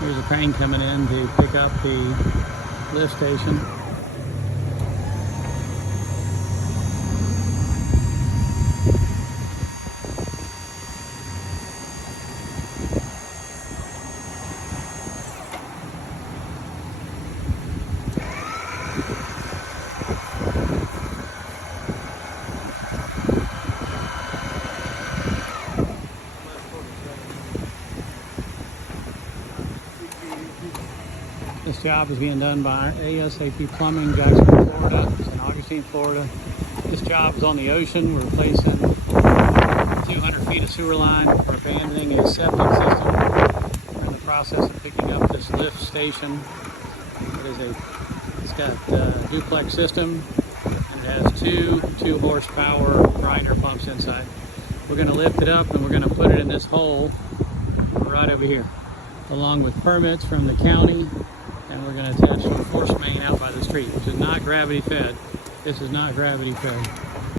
Here's a crane coming in to pick up the lift station. This job is being done by ASAP Plumbing, Jacksonville, Florida, in Augustine, Florida. This job is on the ocean. We're replacing 200 feet of sewer line. We're abandoning a septic system. We're in the process of picking up this lift station. It's got a duplex system, and it has two 2-horsepower grinder pumps inside. We're going to lift it up and we're going to put it in this hole right over here, along with permits from the county. And we're going to attach to a force main out by the street, which is not gravity fed. This is not gravity fed.